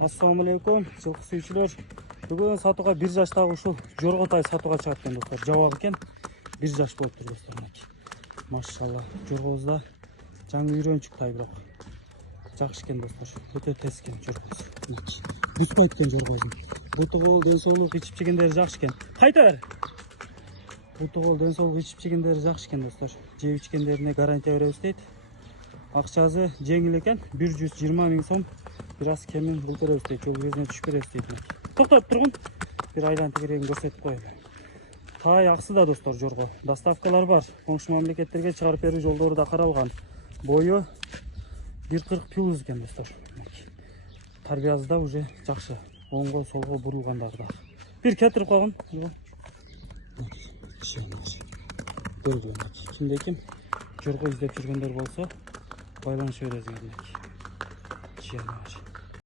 Assalamu alaikum, жылқы сүйүүчүлөр. Бүгүн сатууга 1 жаштагы ушул жорго тай сатууга чыгат экен достор. Жабак экен. 1 жаш болуп тур достор. Машалла, жоргобузда жаңы үйрөнчүк тай бирок. Жакшы экен достор. Өтө тез экен жоргобуз. Бүспөйт экен жоргобуз. Бутугол ден соолук ичип жегендери жакшы экен. Кайта бер. Бутугол ден соолук ичип жегендери жакшы экен достор. Жеп ичкендерине гарантия беребиз дейт. Акчасы жеңил экен, 120 000 сом. Biraz kemin bul berебиз дейт, жол кезине түшүп беребиз дейт. Токтоп тургун. Бир айланты керегин көрсөтүп коелу. Тай аксыда достор жорго. Доставкалар бар. Коңшу мамлекеттерге чыгарып берүү жолдору да каралган. Бою 1.40 плюс экен достор. Тарбиясы да уже жакшы. Оңго солго бурулгандары да. Бир кетирип койгон. Кимде-ким жорго издеп жүргөндөр болсо, байланыша бересиңер.